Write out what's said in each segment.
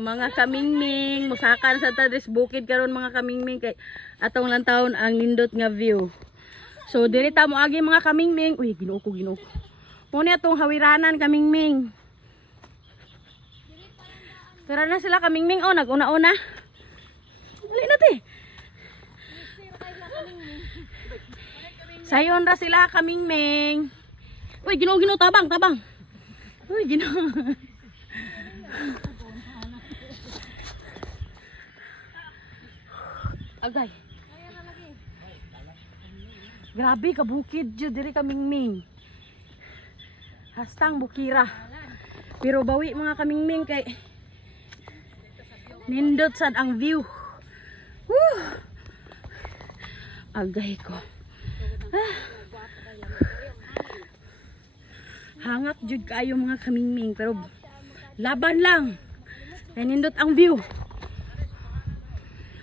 Mga kamingming, musakan sa tadres bukid karon mga kamingming kay atong lang taon ang nindot nga view. So diri ta mo agi mga kamingming. Uy, Ginoo ko. Mo ni atong hawiranan kamingming. Tara na sila kamingming. Oh, nag-una-una. Dali na te. Sayon ra sila kamingming. Uy, Ginoo tabang. Uy, Ginoo. Agay. Grabe ka bukid jud diri kamingming. Hastang bukira. Pero bawi mga kamingming kay nindot sad ang view. Woo! Agay ko. Hangak jud kayo mga kamingming pero laban lang. Kay nindot ang view.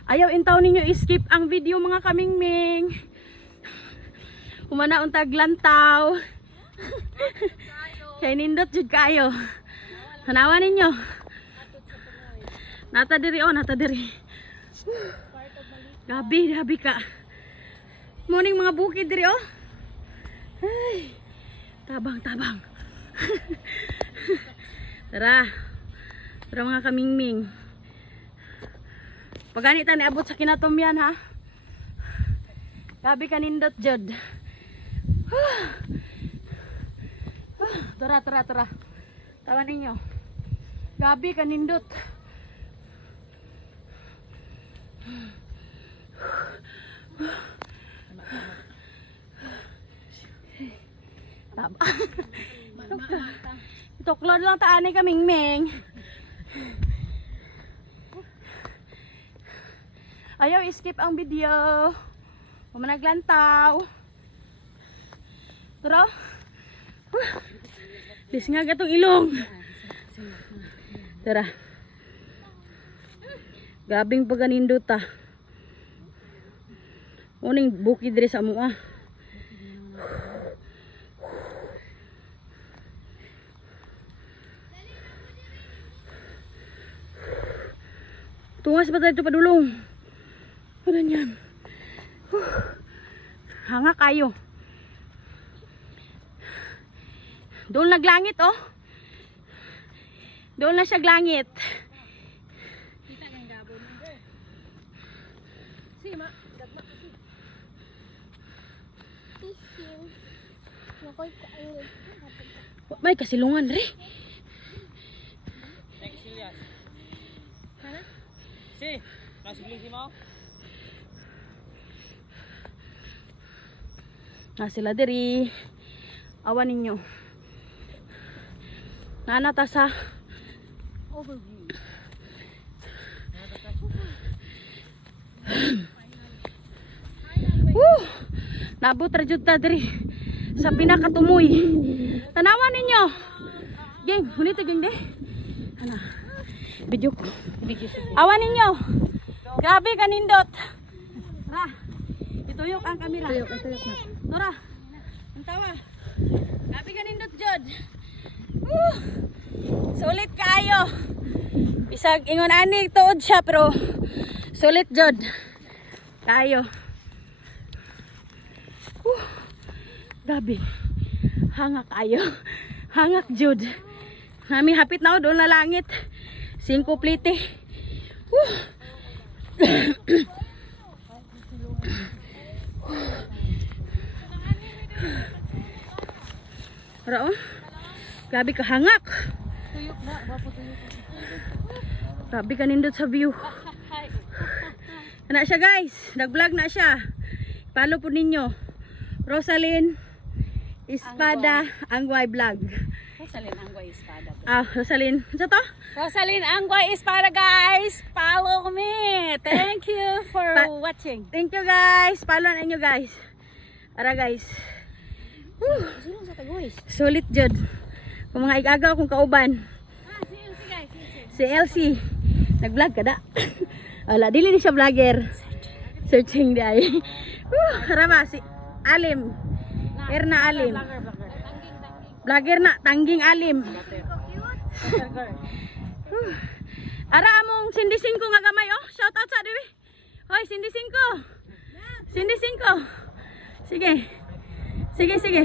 Ayaw intaw ninyo i-skip ang video mga kamingming. Humana untag lantaw. Kay nindot jud kayo. Hanawa ninyo. Nata diri. Gabi ka. Morning mga bukid diri oh. Ay, tabang. Tara mga kamingming. Pagani ta niabot sa kinatom yan ha. Gabi ka nindot jud. Tara. Tawa ninyo. Gabi ka nindot. Taba. Tuklod lang taanay kamingming. Ayaw skip ang video. Managlantaw. Tara. Bis nga gatong ilong. Tara. Gabing paganindot ta. Uning bukid diri sa mua. Tungas pa tayo padulong. Ano yan? Hanga kayo. Doon naglangit oh. Doon na siya glangit. Kita kang gabon mo. Si ma, dagma si. Nakoy ka May kasilungan re. Next Elias. Kana? Si, nasibling si Mao. Na sila diri. Awan ninyo. Nanata sa Overview. Nabot ra jud ta diri sa pinakatumoy. Tanawan ninyo. Geng, hunito geng de. Ana. Video ko. Awan ninyo. Grabe ka nindot. Tara. Ituyok ang kamera. Tuyok na. Tara. Antawa. Grabe ka nindot jud. Sulit kaayo. Bisag ingon ani tuod siya pero sulit jud. Kaayo. Grabe. Hangak ayo. Hangak jud. Nami hapit na doon na langit. 5 plite. Para oh. Grabe ka hangak. Tuyok na, wapo tuyok. Grabe ka nindot sa view. Na siya guys. Nag-vlog na siya. Follow po ninyo. Rosalyn Espada Angway Vlog. Rosalyn Angway Espada. Rosalyn. Ano to? Rosalyn Angway Espada guys. Follow me. Thank you for watching. Thank you guys. Follow na inyo guys. Ara guys. Sino sa tagoys? Sulit jud. Kung mga igagaw kung kauban. Si Elsie guys. Si Elsie. Nag-vlog ka da. Wala, dili ni siya vlogger. Searching di ay. Harama si Alim. Erna Alim. Vlogger na, tangging Alim. Ara among Cindy 5 nga gamay oh. Shout out sa diwi. Hoy, Cindy 5. Cindy 5. Sige. Sige, sige.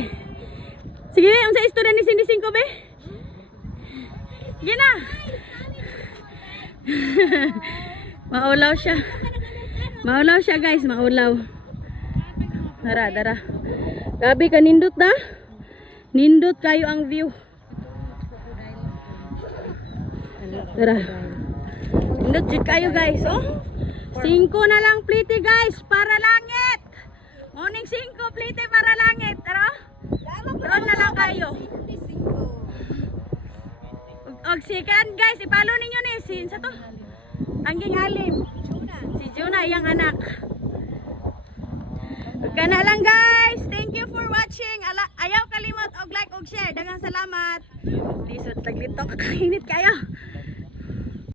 Sige, unsa istorya ni Cindy 5 be? Sige na. Maulaw siya. Maulaw siya guys, maulaw. Dara, dara. Gabi ka nindot na. Nindot kayo ang view. Dara. Nindot jud kayo guys, oh. 5 na lang plite guys para langit. Morning 5 plite para langit, tara. Doon na lang kayo. Og second guys, ipalo ninyo ni sa to. Angging Alim. Si Juna, iyang anak. Ka na lang guys. Thank you for watching. Ayaw kalimot og like og share. Daghang salamat. Lisod taglitok kainit kayo.